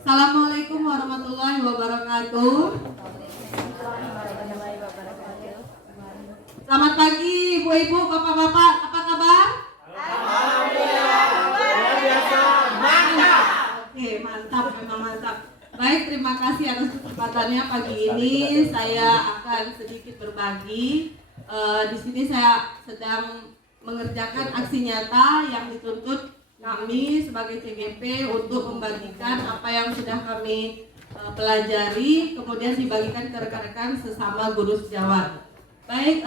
Assalamualaikum warahmatullahi wabarakatuh. Selamat pagi Ibu-ibu, Bapak-bapak, apa kabar? Alhamdulillah, luar biasa, mantap. Oke, mantap, memang mantap. Baik, terima kasih atas kesempatannya pagi ini. Saya akan sedikit berbagi. Di sini saya sedang mengerjakan aksi nyata yang dituntut kami sebagai CGP untuk membagikan apa yang sudah kami pelajari, kemudian dibagikan ke rekan-rekan sesama guru sejawat. Baik,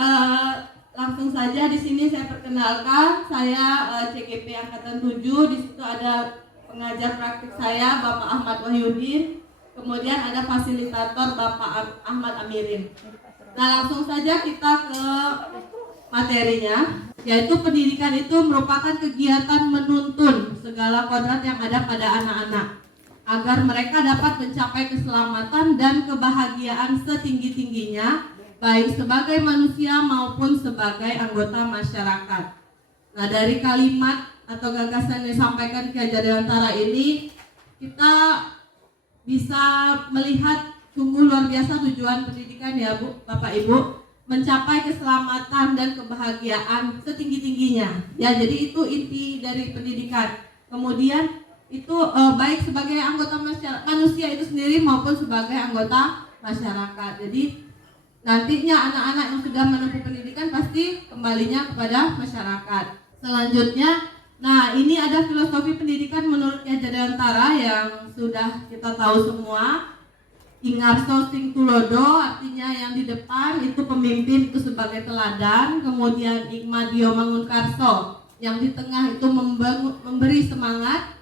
langsung saja di sini saya perkenalkan, saya CGP Angkatan 7. Di situ ada pengajar praktik saya Bapak Ahmad Wahyudin, kemudian ada fasilitator Bapak Ahmad Amirin. Nah, langsung saja kita ke materinya, yaitu pendidikan itu merupakan kegiatan menuntun segala kodrat yang ada pada anak-anak agar mereka dapat mencapai keselamatan dan kebahagiaan setinggi-tingginya, baik sebagai manusia maupun sebagai anggota masyarakat. Nah, dari kalimat atau gagasan yang disampaikan Ki Hajar Dewantara ini, kita bisa melihat sungguh luar biasa tujuan pendidikan ya Bu, Bapak Ibu, mencapai keselamatan dan kebahagiaan setinggi-tingginya. Ya, jadi itu inti dari pendidikan. Kemudian itu baik sebagai anggota manusia itu sendiri maupun sebagai anggota masyarakat. Jadi nantinya anak-anak yang sudah menempuh pendidikan pasti kembalinya kepada masyarakat. Selanjutnya, nah ini ada filosofi pendidikan menurut Ki Hajar Dewantara yang sudah kita tahu semua. Ingarso sing tulodo, artinya yang di depan itu pemimpin itu sebagai teladan. Kemudian Ikmadio Mangunkarso, yang di tengah itu memberi semangat.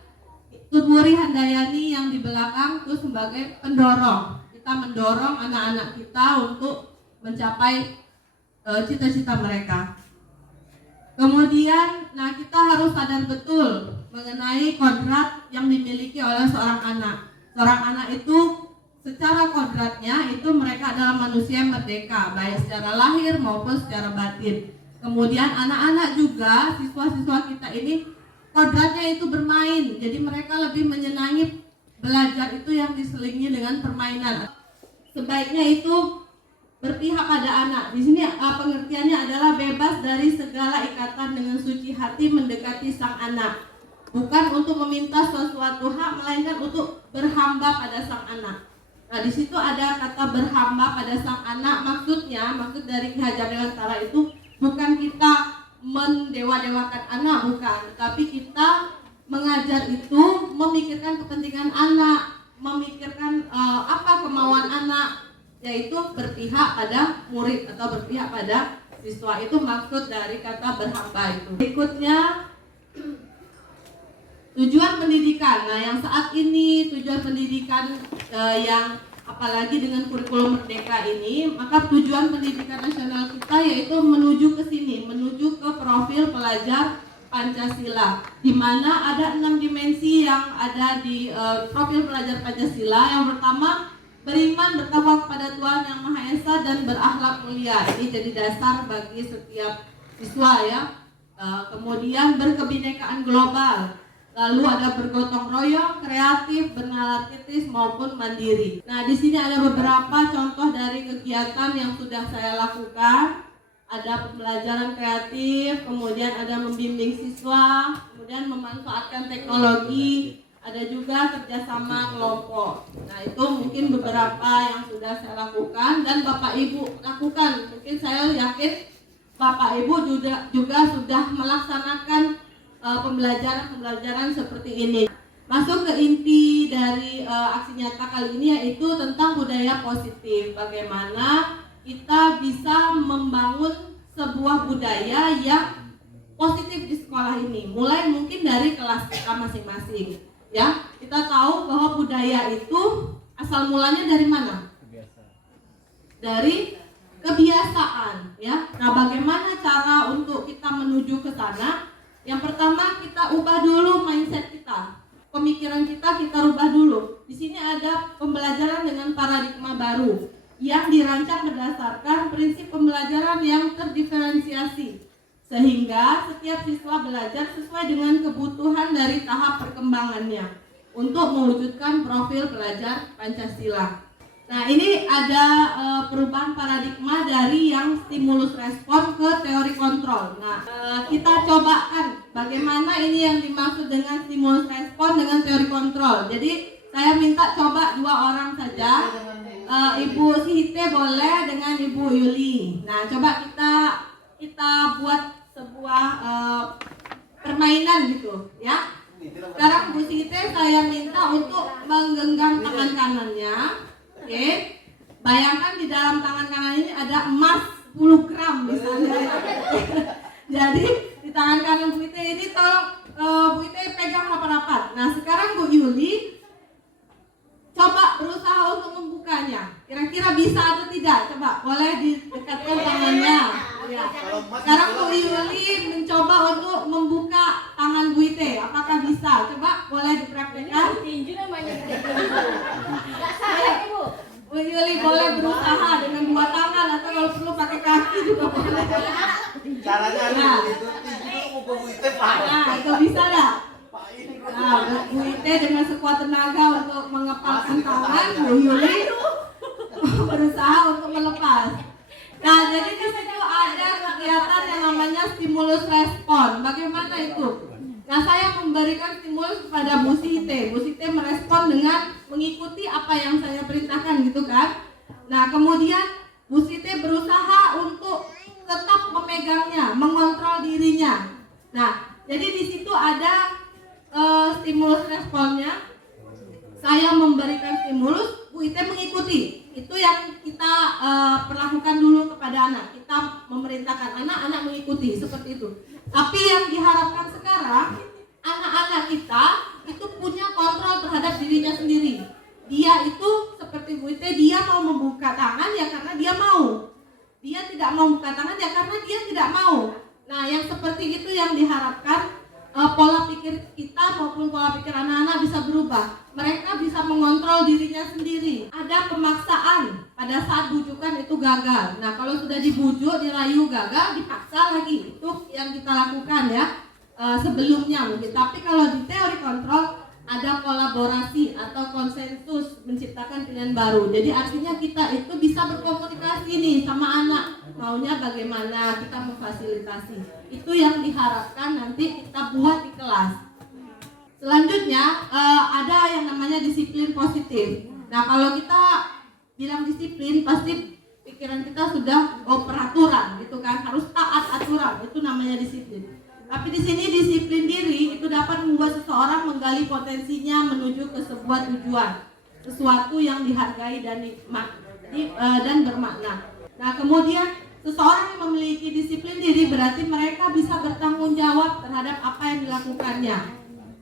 Tudwuri Handayani yang di belakang itu sebagai pendorong. Kita mendorong anak-anak kita untuk mencapai cita-cita mereka. Kemudian, nah kita harus sadar betul mengenai kodrat yang dimiliki oleh seorang anak. Seorang anak itu secara kodratnya itu mereka adalah manusia yang merdeka, baik secara lahir maupun secara batin. Kemudian anak-anak juga, siswa-siswa kita ini kodratnya itu bermain, jadi mereka lebih menyenangi belajar itu yang diselingi dengan permainan. Sebaiknya itu berpihak pada anak. Di sini pengertiannya adalah bebas dari segala ikatan dengan suci hati mendekati sang anak. Bukan untuk meminta sesuatu hak, melainkan untuk berhamba pada sang anak. Nah, di situ ada kata berhamba pada sang anak. Maksud dari Ki Hajar Dewantara itu bukan kita mendewa-dewakan anak, bukan, tetapi kita mengajar itu memikirkan kepentingan anak, memikirkan apa kemauan anak, yaitu berpihak pada murid atau berpihak pada siswa. Itu maksud dari kata berhamba itu. Berikutnya, tujuan pendidikan. Nah, yang saat ini tujuan pendidikan yang apalagi dengan kurikulum merdeka ini, maka tujuan pendidikan nasional kita yaitu menuju ke sini, menuju ke profil pelajar Pancasila, di mana ada 6 dimensi yang ada di profil pelajar Pancasila. Yang pertama, beriman bertakwa kepada Tuhan Yang Maha Esa dan berakhlak mulia. Ini jadi dasar bagi setiap siswa ya. Kemudian berkebinekaan global. Lalu ada bergotong royong, kreatif, bernalar kritis maupun mandiri. Nah, di sini ada beberapa contoh dari kegiatan yang sudah saya lakukan. Ada pembelajaran kreatif, kemudian ada membimbing siswa, kemudian memanfaatkan teknologi, ada juga kerjasama kelompok. Nah, itu mungkin beberapa yang sudah saya lakukan dan Bapak Ibu lakukan. Mungkin saya yakin Bapak Ibu juga sudah melaksanakan pembelajaran seperti ini. Masuk ke inti dari aksi nyata kali ini, yaitu tentang budaya positif. Bagaimana kita bisa membangun sebuah budaya yang positif di sekolah ini. Mulai mungkin dari kelas kita masing-masing. Ya, kita tahu bahwa budaya itu asal mulanya dari mana? Dari kebiasaan. Ya. Nah, bagaimana cara untuk kita menuju ke sana? Yang pertama, kita ubah dulu mindset kita, pemikiran kita rubah dulu. Di sini ada pembelajaran dengan paradigma baru yang dirancang berdasarkan prinsip pembelajaran yang terdiferensiasi, sehingga setiap siswa belajar sesuai dengan kebutuhan dari tahap perkembangannya. untuk mewujudkan profil pelajar Pancasila. Nah, ini ada perubahan paradigma dari yang stimulus respon ke teori kontrol. Nah, kita cobakan bagaimana ini yang dimaksud dengan stimulus respon dengan teori kontrol. Jadi, saya minta coba 2 orang saja. Ibu Sihite boleh dengan Ibu Yuli. Nah, coba kita buat sebuah permainan gitu, ya. Sekarang Bu Sihite saya minta untuk menggenggam tangan kanannya. Oke, bayangkan di dalam tangan kanan ini ada emas 10 gram misalnya. Jadi di tangan kanan Bu Ite ini tolong Bu Ite pegang rapat-rapat. Nah, sekarang Bu Yuli coba berusaha untuk membukanya. Kira-kira bisa atau tidak? Coba boleh didekatkan tangannya. Ya. Sekarang Bu Yuli mencoba untuk membuka tangan Bu Ite. Apakah bisa? Coba boleh dipraktikkan. Tinju namanya. Enggak salah, Ibu. Bu Yuli boleh berusaha dengan 2 tangan atau kalau perlu pakai kaki juga boleh. Caranya Nah. itu tinju pukul Ite Pak. Nah, itu bisa dah. Nah, Bu Ite dengan sekuat tenaga untuk mengepalkan tangan, Bu Yuli berusaha untuk melepas. Nah, jadi di situ ada kegiatan yang namanya stimulus respon. Bagaimana itu? Nah, saya memberikan stimulus kepada Bu Sihite. Bu Sihite merespon dengan mengikuti apa yang saya perintahkan gitu kan. Nah, kemudian Bu Sihite berusaha untuk tetap memegangnya, mengontrol dirinya. Nah, jadi di situ ada stimulus responnya. Saya memberikan stimulus, Bu Ite mengikuti. Itu yang kita perlakukan dulu kepada anak. Kita memerintahkan anak mengikuti seperti itu. Tapi yang diharapkan sekarang, anak-anak kita itu punya kontrol terhadap dirinya sendiri. Dia itu seperti Bu Ite, dia mau membuka tangan ya karena dia mau. Dia tidak mau membuka tangan ya karena dia tidak mau. Nah, yang seperti itu yang diharapkan pola pikir kita maupun pola pikir anak-anak bisa berubah. Mereka bisa mengontrol dirinya sendiri. Ada pemaksaan pada saat bujukan itu gagal. Nah, kalau sudah dibujuk, dirayu gagal, dipaksa lagi. Itu yang kita lakukan ya sebelumnya mungkin. Tapi kalau di teori kontrol ada kolaborasi atau konsensus menciptakan pilihan baru. Jadi artinya kita itu bisa berkomunikasi nih sama anak. Maunya bagaimana, kita memfasilitasi. Itu yang diharapkan nanti kita buat di kelas. Selanjutnya ada yang namanya disiplin positif. Nah, kalau kita bilang disiplin pasti pikiran kita sudah peraturan gitu kan, harus taat aturan. Itu namanya disiplin. Tapi di sini disiplin diri itu dapat membuat seseorang menggali potensinya menuju ke sebuah tujuan, sesuatu yang dihargai dan dan bermakna. Nah, kemudian seseorang yang memiliki disiplin diri berarti mereka bisa bertanggung jawab terhadap apa yang dilakukannya.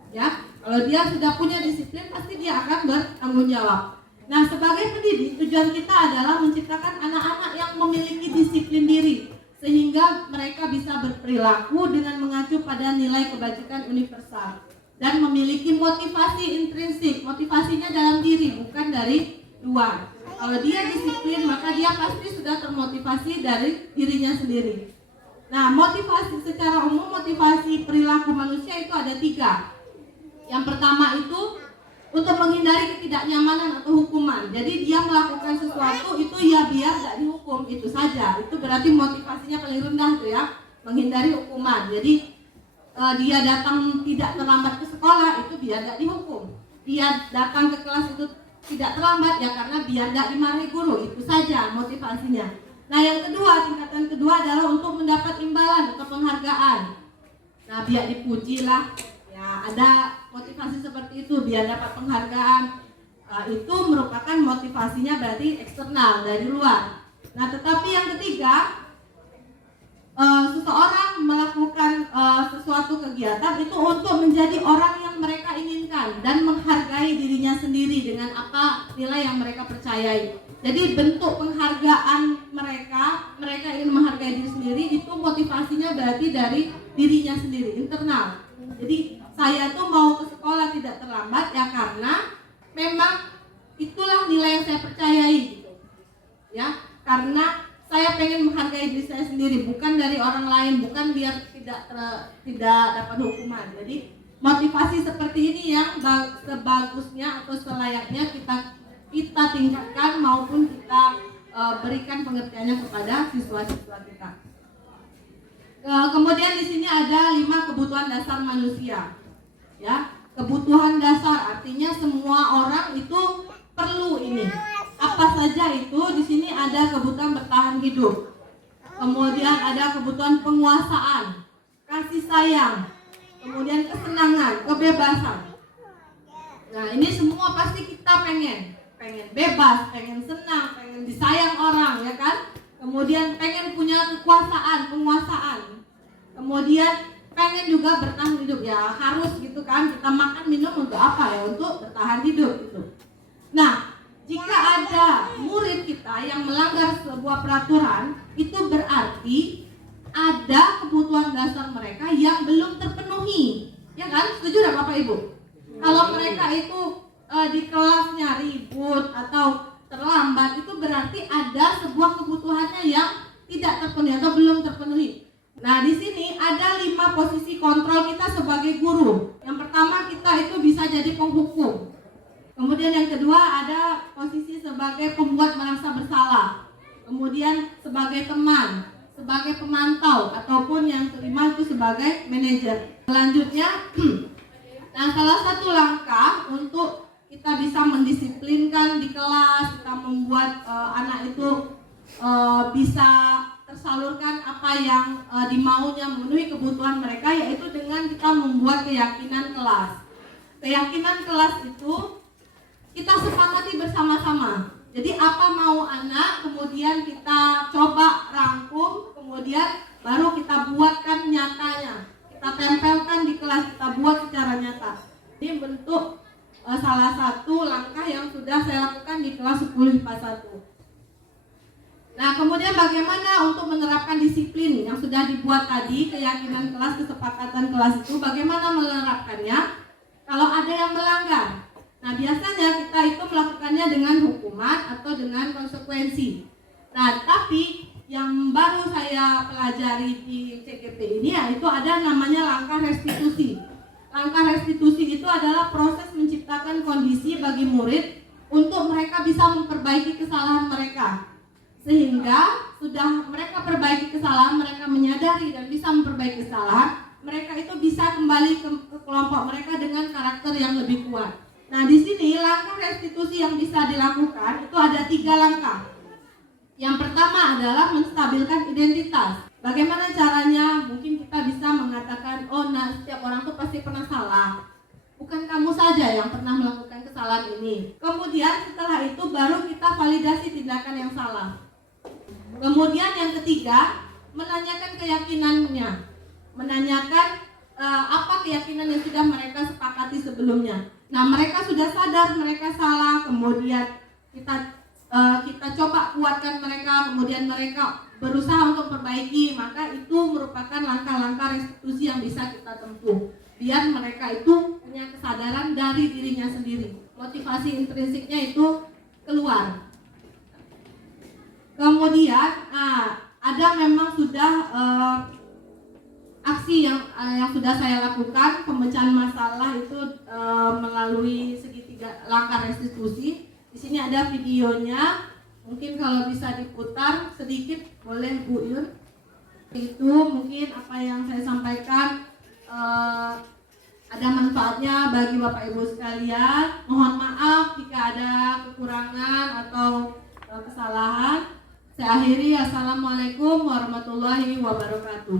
Ya, kalau dia sudah punya disiplin pasti dia akan bertanggung jawab. Nah, sebagai pendidik tujuan kita adalah menciptakan anak-anak yang memiliki disiplin diri sehingga mereka bisa berperilaku dengan mengacu pada nilai kebajikan universal dan memiliki motivasi intrinsik. Motivasinya dalam diri, bukan dari luar. Kalau dia disiplin, maka dia pasti sudah termotivasi dari dirinya sendiri. Nah, motivasi secara umum, motivasi perilaku manusia itu ada 3. Yang pertama itu untuk menghindari ketidaknyamanan atau hukuman. Jadi dia melakukan sesuatu itu ya biar tidak dihukum, itu saja. Itu berarti motivasinya paling rendah tuh ya, menghindari hukuman. Jadi dia datang tidak terlambat ke sekolah itu biar tidak dihukum. Dia datang ke kelas itu tidak terlambat ya karena biar tidak dimarahi guru, itu saja motivasinya. Nah, yang kedua, tingkatan kedua adalah untuk mendapat imbalan atau penghargaan. Nah, biar dipuji lah. Ya, ada motivasi seperti itu biar dapat penghargaan. Itu merupakan motivasinya berarti eksternal dari luar. Nah, tetapi yang ketiga, seseorang melakukan sesuatu kegiatan itu untuk menjadi orang yang mereka inginkan dan menghargai dirinya sendiri dengan apa nilai yang mereka percayai. Jadi bentuk penghargaan mereka ingin menghargai diri sendiri, itu motivasinya berarti dari dirinya sendiri, internal. Jadi saya tuh mau ke sekolah tidak terlambat ya karena memang itulah nilai yang saya percayai gitu. Ya, karena saya pengen menghargai diri saya sendiri, bukan dari orang lain, bukan biar tidak dapat hukuman. Jadi motivasi seperti ini yang sebagusnya atau selayaknya kita tingkatkan maupun kita berikan pengertiannya kepada siswa-siswa kita. Kemudian di sini ada 5 kebutuhan dasar manusia. Ya, kebutuhan dasar artinya semua orang itu perlu ini. Apa saja itu? Di sini ada kebutuhan bertahan hidup. Kemudian ada kebutuhan penguasaan, kasih sayang, kemudian kesenangan, kebebasan. Nah, ini semua pasti kita pengen bebas, pengen senang, pengen disayang orang, ya kan? Kemudian pengen punya kekuasaan, penguasaan. Kemudian pengen juga bertahan hidup, ya harus gitu kan? Kita makan minum untuk apa ya? Untuk bertahan hidup gitu. Nah, jika ada murid kita yang melanggar sebuah peraturan, itu berarti ada kebutuhan dasar mereka yang belum terpenuhi, ya kan? Setuju nggak Bapak Ibu? Kalau mereka itu di kelasnya ribut atau terlambat, itu berarti ada sebuah kebutuhannya yang tidak terpenuhi atau belum terpenuhi. Nah, di sini ada 5 posisi kontrol kita sebagai guru. Yang pertama, kita itu bisa jadi penghukum. Kemudian yang kedua, ada posisi sebagai pembuat merasa bersalah. Kemudian sebagai teman, sebagai pemantau, ataupun yang kelima itu sebagai manajer. Selanjutnya, nah salah satu langkah untuk kita bisa mendisiplinkan di kelas, kita membuat anak itu bisa tersalurkan apa yang dimaunya, memenuhi kebutuhan mereka, yaitu dengan kita membuat keyakinan kelas. Keyakinan kelas itu kita sepakati bersama-sama. Jadi apa mau anak, kemudian kita coba rangkum, kemudian baru kita buatkan nyatanya. Kita tempelkan di kelas, kita buat secara nyata. Ini bentuk salah satu langkah yang sudah saya lakukan di kelas 10 IPA 1. Nah, kemudian bagaimana untuk menerapkan disiplin yang sudah dibuat tadi, keyakinan kelas, kesepakatan kelas itu, bagaimana menerapkannya kalau ada yang melanggar? Nah, biasanya kita itu melakukannya dengan hukuman atau dengan konsekuensi. Nah, tapi yang baru saya pelajari di CGP ini yaitu ada namanya langkah restitusi. Langkah restitusi itu adalah proses menciptakan kondisi bagi murid untuk mereka bisa memperbaiki kesalahan mereka. Sehingga sudah mereka perbaiki kesalahan, mereka menyadari dan bisa memperbaiki kesalahan, mereka itu bisa kembali ke kelompok mereka dengan karakter yang lebih kuat. Nah, di sini langkah restitusi yang bisa dilakukan itu ada 3 langkah. Yang pertama adalah menstabilkan identitas. Bagaimana caranya? Mungkin kita bisa mengatakan, oh nah setiap orang tuh pasti pernah salah. Bukan kamu saja yang pernah melakukan kesalahan ini. Kemudian setelah itu baru kita validasi tindakan yang salah. Kemudian yang ketiga, menanyakan keyakinannya. Menanyakan apa keyakinan yang sudah mereka sepakati sebelumnya. Nah, mereka sudah sadar mereka salah, kemudian kita coba kuatkan mereka, kemudian mereka berusaha untuk perbaiki, maka itu merupakan langkah-langkah restitusi yang bisa kita tempuh biar mereka itu punya kesadaran dari dirinya sendiri, motivasi intrinsiknya itu keluar. Kemudian ada memang sudah aksi yang sudah saya lakukan, pemecahan masalah itu melalui segitiga langkah restitusi. Di sini ada videonya, mungkin kalau bisa diputar sedikit boleh Bu Yun. Itu mungkin apa yang saya sampaikan ada manfaatnya bagi Bapak Ibu sekalian. Mohon maaf jika ada kekurangan atau kesalahan. Saya akhiri, assalamualaikum warahmatullahi wabarakatuh.